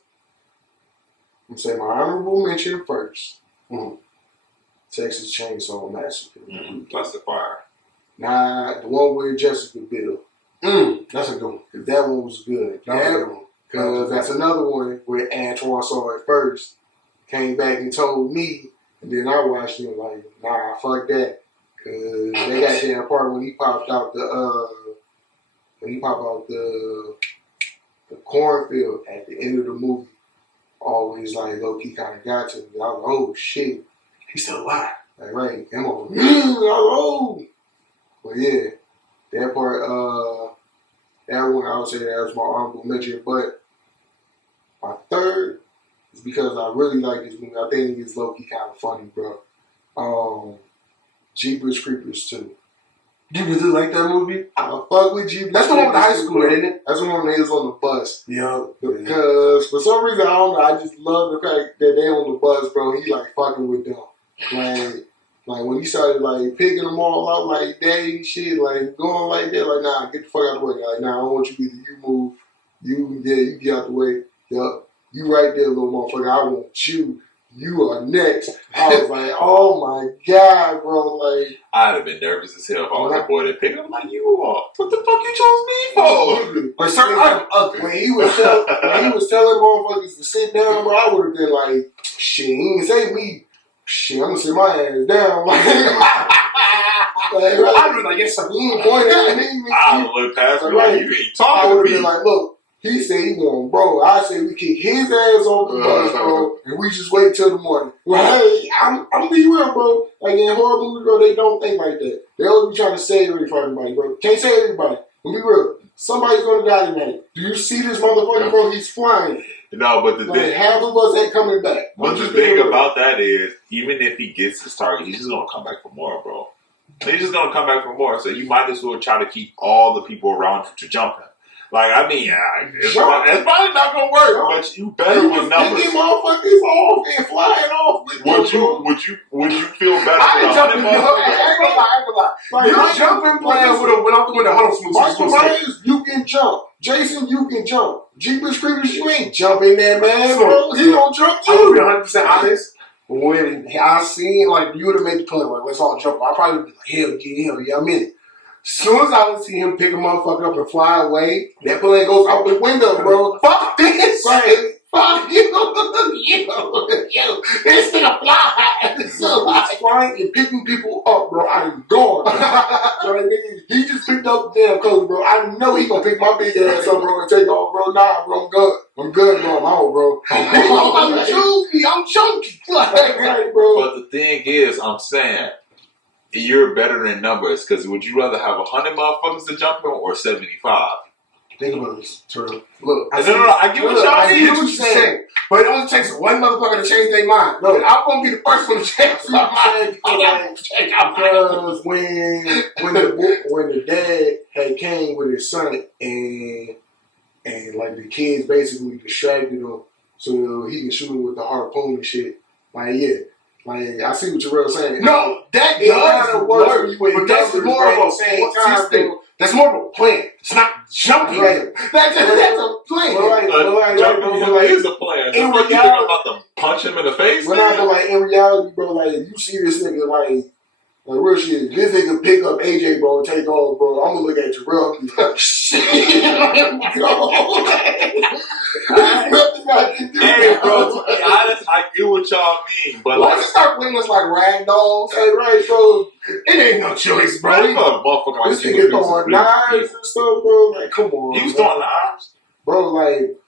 I'm saying my honorable mention first. Mm. Texas Chainsaw Massacre. That's the fire. Nah, the one with Jessica Biel. That's a good one. That one was good. Because that's another one where Antoine saw it first, came back and told me, and then I watched it like, nah, fuck that. Because they got that part when he popped out the cornfield at the end of the movie. Always like low key kind of got to me. I was like, oh shit, He's still alive. like right, him over. Oh, but yeah, that part, that one I would say that was my honorable mention. But my third is because I really like this movie. I think it's low key kind of funny, bro. Jeepers Creepers 2. You really like that movie? I fuck with Jeepers. That's the one with the high Creepers 2, school, isn't it? That's the one that is on the bus. Yeah. Because for some reason, I don't know, I just love the fact that they on the bus, bro. He like fucking with them. Like when he started like picking them all out like daddy shit, like going like that, like nah, get the fuck out the way. Like nah, I don't want you either. You move. You get out the way. Yup. You right there, little motherfucker. I want you. You are next. I was like, oh my God, bro. Like, I'd have been nervous as hell if I was a boy that picked up. Like, you are. What the fuck you chose me for? But sir, I'm ugly. When he was telling motherfuckers to sit down, bro, I would have been like, shit, he didn't say me. Shit, I'm gonna sit my ass down. I'd be like, yes, sir. He ain't pointing at me. I would look past me like, you ain't I talking would to have me. been like, look, he said he won, bro. I said we kick his ass off the bus, bro, and we just wait till the morning. Right? I'm be real, bro. Like in horror movies, bro, they don't think like that. They always be trying to save everybody, bro. Can't save everybody. Be real. Somebody's gonna die tonight. Do you see this motherfucker, bro? He's flying. No, but the Like, thing, half of us ain't coming back. but the thing about that is, even if he gets his target, he's just gonna come back for more, bro. He's just gonna come back for more. So you might as well try to keep all the people around you to jump him. Like, I mean, it's probably not gonna work, but you better with numbers. Picking motherfuckers off and flying off. Would you feel better? I ain't jumping. I ain't gonna lie. Like, You jumping playing went out the window. Hold on, Smooth. Michael Myers, you can jump. Jason, you can jump. Jeepers Creepers, you ain't jumping there, man, bro. He gonna jump I'm you. gonna be 100% honest. When I seen, like, you would have made the play, like, let's all jump. I probably would be like, hell yeah, I'm in it. Soon as I would see him pick a motherfucker up and fly away, that plane goes out the window, bro. Fuck this. Right. Fuck you. This nigga fly. So he's flying and picking people up, bro. I'm gone. Right, nigga, he just picked up the damn coach, bro. I know he gonna pick my big ass up, bro, and take off, bro. Nah, bro, I'm good. I'm good, bro. I'm out, bro. I'm chunky. I'm chunky. Right, bro. But the thing is, I'm saying, you're better in numbers, because would you rather have 100 motherfuckers to jump in or 75? Think about this, Terrell. Look, I get what y'all mean. What you're saying. But it only takes one motherfucker to change their mind. No, I'm gonna be the first one to change my mind. Because when the dad had came with his son and like the kids basically distracted him so he can shoot him with the harpoon and shit. Like yeah. Like, I see what Terrell's saying. No, that does work, but that's more of a thing. That's more of a plan. It's not jumping. Right. That's a plan. Jumping is a plan. In reality, you think I'm about to punch him in the face? But like in reality, bro, like you see this nigga like real shit. This nigga pick up AJ, bro, and take off, bro. I'm gonna look at Terrell and be like, shit. Nothing I can do. Hey, bro, to be honest, I get what y'all mean, but like, let's start playing us like rag dolls. Hey, right, bro. It ain't no choice, bro. This nigga throwing knives and stuff, bro. Like, come on. He was throwing knives, bro. Like,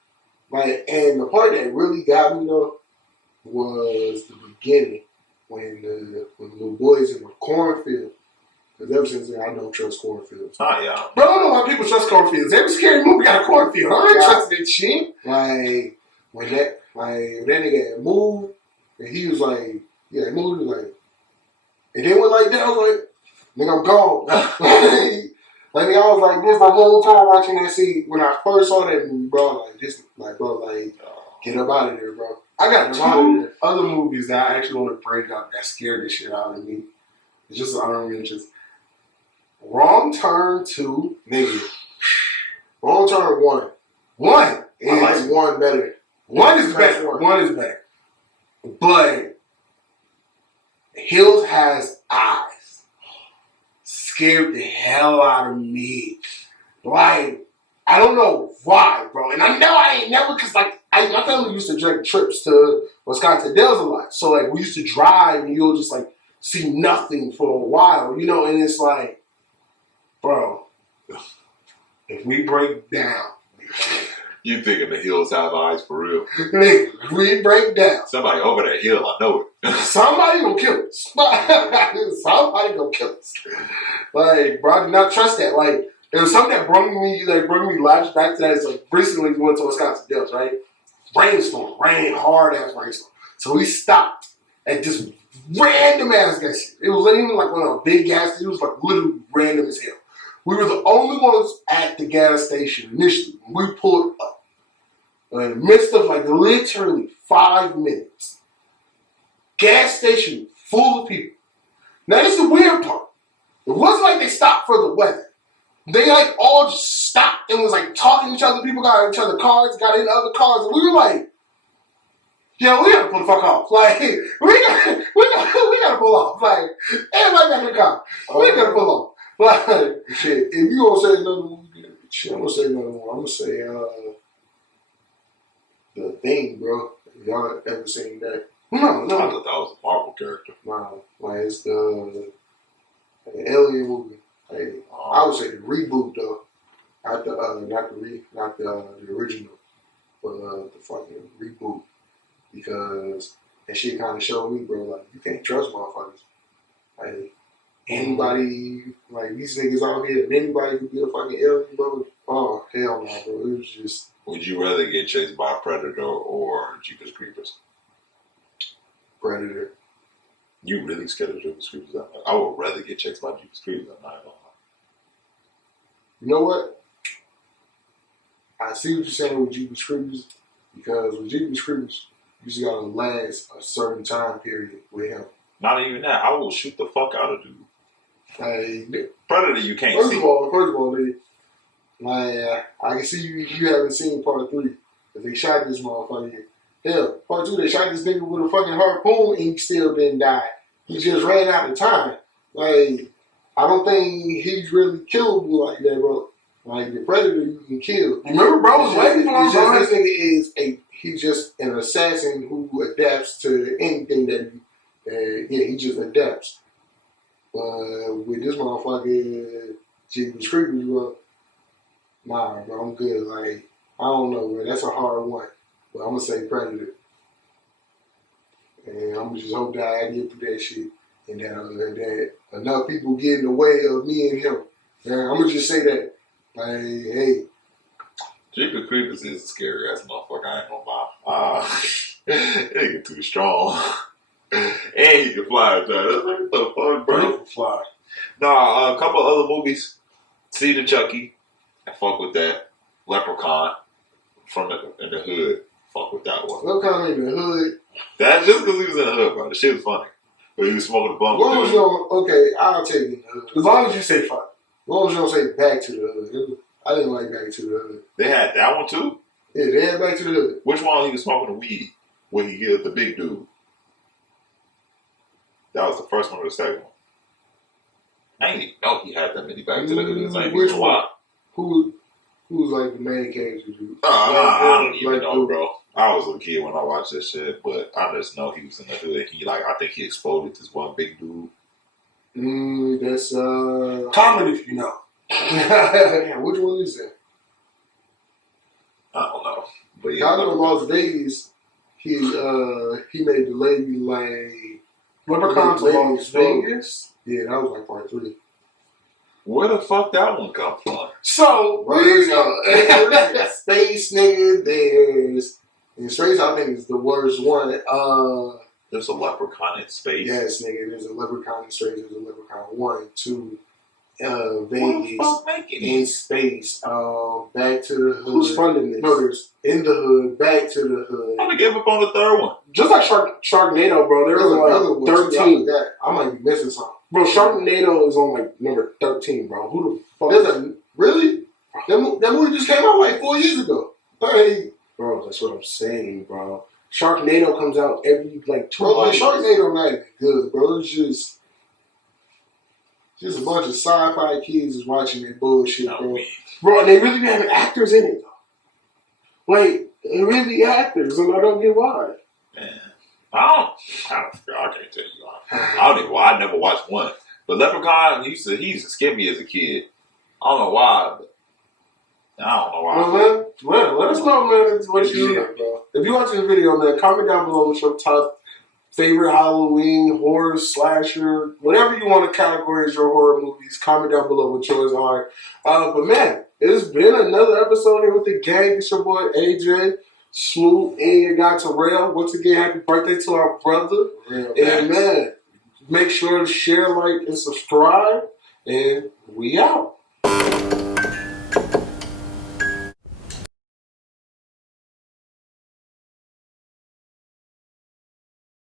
and the part that really got me though was the beginning when the little boys in the cornfield. Because ever since then, I don't trust cornfields. Oh, yeah. Bro, I don't know why people trust cornfields. Every scary movie got a cornfield. I don't trust that shit. Like, when that nigga had moved, and he was like, yeah, he moved, he was like, and then went like that, I was like, nigga, I'm gone. Like, I was like this the whole time watching that scene. When I first saw that movie, bro, get up out of there, bro. I got two other movies that I actually want to bring up that scared the shit out of me. It's just honorable mentions. Wrong Turn 2, nigga. Wrong Turn 1. 1. It's one better. One is better. One is better. But Hills has eyes. Scared the hell out of me. Like, I don't know why, bro. And I know I ain't never, because, like, my family used to take trips to Wisconsin Dells a lot. So, like, we used to drive and you'll just, like, see nothing for a while, you know? And it's like, bro, if we break down. You thinking the hills have eyes for real? If we break down. Somebody over that hill, I know it. Somebody gonna kill us. Somebody gonna kill us. Like, bro, I do not trust that. Like, there was something that brought me back to that. It's like, recently we went to Wisconsin Dells, right? Rainstorm, hard ass rainstorm. So we stopped at this random ass gas station. It wasn't even like one of the big gas stations. It was like literally random as hell. We were the only ones at the gas station initially when we pulled up. In the midst of like literally 5 minutes, gas station full of people. Now this is the weird part. It wasn't like they stopped for the weather. They like all just stopped and was like talking to each other. People got in each other cars, got in other cars, and we were like, "Yo, we gotta pull the fuck off! Like, we gotta pull off! Like, everybody got in the car. We gotta pull off! Like, shit. If you gonna say another one, shit, I'm gonna say another one. I'm gonna say The Thing, bro. Y'all ever seen that? No. I thought that was a Marvel character. No, like it's the alien movie. Like, I would say the reboot though, not the original, but the fucking reboot, because that shit kind of showed me, bro. Like, you can't trust motherfuckers. Like, anybody, like these niggas out here, anybody could be a fucking alien, bro. Oh hell no, bro. It was just. Would you rather get chased by a predator or Jeepers Creepers? Predator. You really scared of Jeepers Creepers? I would rather get chased by Jeepers Creepers. I'm not gonna lie. You know what? I see what you're saying with Jeepers Creepers, because with Jeepers Creepers, you just gotta last a certain time period with him. Not even that. I will shoot the fuck out of dude. Like, Predator, you can't first see. of all, like, I can see you haven't seen part 3. If they shot this motherfucker. Hell, part 2, they shot this nigga with a fucking harpoon and he still didn't die. He just ran out of time. Like, I don't think he's really killable like that, bro. Like, the Predator you can kill. Remember, bro, was waiting for him, bro. This nigga he's just an assassin who adapts to anything that he just adapts. But with this motherfucker, Jeepers Creepers, bro, nah, bro, I'm good. Like, I don't know, bro. That's a hard one. But I'm gonna say Predator. And I'm gonna just hope that I get through that shit. And that enough people get in the way of me and him. And I'm gonna just say that. Like, hey. Jeepers Creepers is a scary ass motherfucker. I ain't gonna lie. Nigga too strong. And he can fly. That's like, what the fuck, bro? He can fly. Nah, a couple other movies. See the Chucky. I fuck with that. Leprechaun in the Hood. Fuck with that one. Leprechaun in the Hood. That's just because he was in the hood, bro. The shit was funny. But he was smoking a blunt. As long as you don't, okay, I'll take it in the Hood. As long as you say fuck. As long as you don't say Back to the Hood. I didn't like Back to the Hood. They had that one too? Yeah, they had Back to the Hood. Which one he was smoking the weed when he killed the big dude? That was the first one or the second one? I didn't even know he had that many Back to the Hood. Which one? Who's like the main character dude? I don't even know, bro. I was a kid when I watched this shit, but I just know he was in the hood. I think he exploded this one big dude. That's Comment if you know. Yeah, which one is that? I don't know. But yeah, I know Las Vegas. He made the lady like Leprechaun to Las Vegas. Yeah, that was like part 3. where the fuck that one come from? So There's Space, nigga. There's in Space. I think it's the worst one. There's a leprechaun in space. Yes, nigga. There's a Leprechaun in Space. There's a Leprechaun 1, 2. What the Vegas fuck making in it? Space. Back to the Hood. who's funding this? No, there's In the Hood. Back to the Hood. I'm gonna give up on the third one. Just like Sharknado, bro. There's another like one. 13. I might be missing something. Bro, Sharknado is on like number 13, bro. Who the fuck? Really? That movie just came out like 4 years ago. Hey, Bro, that's what I'm saying, bro. Sharknado comes out every, like, 2 Bro, like years. Sharknado not even good, bro. It's just a bunch of sci-fi kids is watching that bullshit, bro. Bro, and they really be having actors in it, though. Like, they really be actors, and I don't get why. Man, I can't tell you. I don't even. Well, I never watched one. But Leprechaun, he used to scare me as a kid. I don't know why, but I don't know why. Well, let us know, man, what you do, bro. If you watch this video, man, comment down below what's your top favorite Halloween, horror, slasher, whatever you want to categorize your horror movies. Comment down below what yours are. But man, it's been another episode here with the gang. It's your boy AJ, Smoot, and your guy Terrell. Once again, happy birthday to our brother. And man, make sure to share, like, and subscribe. And we out.